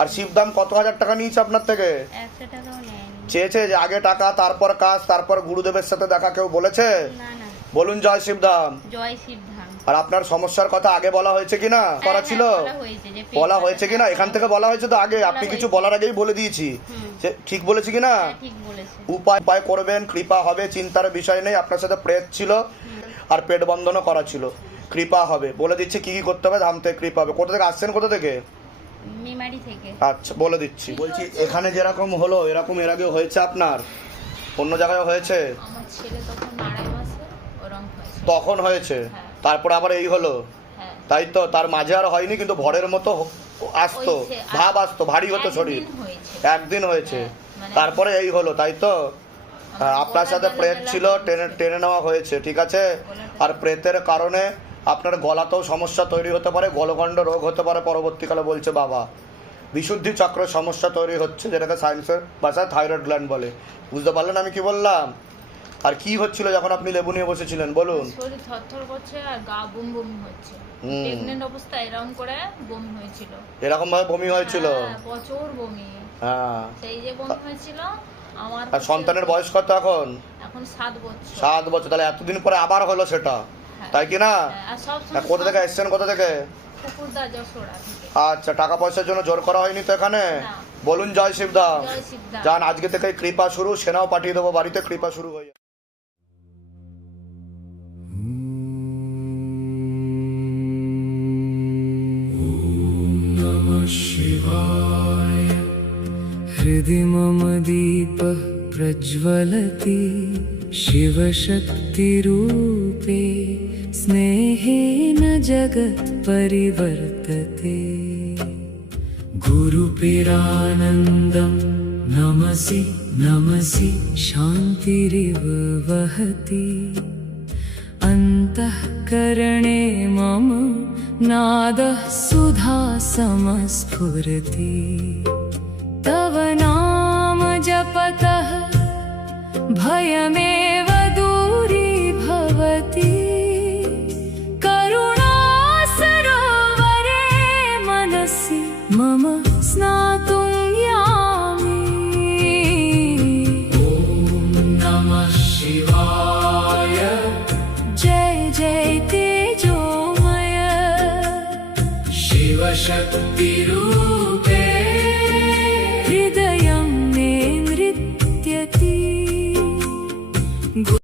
আর শিবধাম কত হাজার টাকা নিয়েছে আপনার থেকে? 100 টাকাও নেয়নি। চেয়েছে যে আগে টাকা তারপর কাজ তারপর গুরুদেবের সাথে দেখা, কেউ বলেছে? না না, বলুন জয় শিবধাম। জয় শিবধাম। আর আপনার সমস্যার কথা আগে বলা হয়েছে কিনা? করা ছিল? বলা হয়েছে কিনা? এখান থেকে বলা হয়েছে তো আগে? আপনি কিছু বলার আগেই বলে দিয়েছি। ঠিক বলেছি কিনা? ঠিক বলেছে। উপায় করবেন, কৃপা হবে, চিন্তার বিষয় নেই। আপনার সাথে প্রেত ছিল আর পেট বন্ধনও করা ছিল, কৃপা হবে। বলে দিচ্ছি কি কি করতে হবে, ধাম থেকে কৃপা হবে। কোথা থেকে আসছেন? কোথা থেকে? মেমারি থেকে। আচ্ছা বলে দিচ্ছি। বলছি এখানে যেরকম হলো এরকম এর আগে হয়েছে আপনার? অন্য জায়গায় হয়েছে? আমার ছেলে তখন 2.5 মাসে ওরকম হয়েছে। তখন হয়েছে, হ্যাঁ। তারপর আবার এই হলো, হ্যাঁ। তাই তো? তার মাঝে আর হয়নি, কিন্তু ভরের মতো আসতো, হয়েছে। ভাব আসতো, ভারী হতো শরীর। একদিন হয়েছে, তারপরে এই হলো, তাই তো? আপনার সাথে প্রেত ছিল, টেনে টেনে নেওয়া হয়েছে, ঠিক আছে? আর প্রেতের কারণে আপনার গলাতেও সমস্যা তৈরি হতে পারে, গলগণ্ড রোগ হতে পারে পরবর্তীকালে, বলছে বাবা। বিশুদ্ধি চক্র সমস্যা তৈরি হচ্ছে, যেটাকে সায়েন্সের ভাষায় থাইরয়েড গ্ল্যান্ড বলে। বুঝতে পারলেন আমি কি বললাম? আর কি হচ্ছিল যখন আপনি লেবু নিয়ে বসেছিলেন বলুন? শরীর থরথর করছে আর গা বমি হচ্ছে। প্রেগন্যান্ট অবস্থায় এরকম করে বমি হয়েছিল। এরকম ভাবে বমি হয়েছিল? হ্যাঁ, প্রচুর বমি। হ্যাঁ। সেই যে বমি হয়েছিল আমার। আর সন্তানের বয়স কত এখন? এখন 7 বছর। 7 বছর। তাহলে এতদিন পরে আবার হলো সেটা, তাই কি না? আর সব সময় কোথা থেকে এসছেন? কোথা থেকে? কুকুরদা যশোরা থেকে। আচ্ছা, টাকা পয়সার জন্য জোর করা হয়নি তো এখানে? না। বলুন জয় শিবধাম। জয় শিবধাম। যান, আজকে থেকে কৃপা শুরু, সেনাও পাঠিয়ে দেবো বাড়িতে, কৃপা শুরু হয়ে যাবে। शिवाय। हृदि मम दीपः प्रज्वलति शिवशक्तिरूपे स्नेहेन जगत् परिवर्तते। गुरुपिरानन्दं नमसि नमसि शान्तिरिव वहति। अन्तःकरणे मम नादः सुधा समस्फुरति। तव नाम जपतः भयमेव दूरीभवति। करुणासरोवरे मनसि मम स्नातुं यामि। ॐ नमः शिवाय। जय जय तेजोमय शिवशक्तिरूप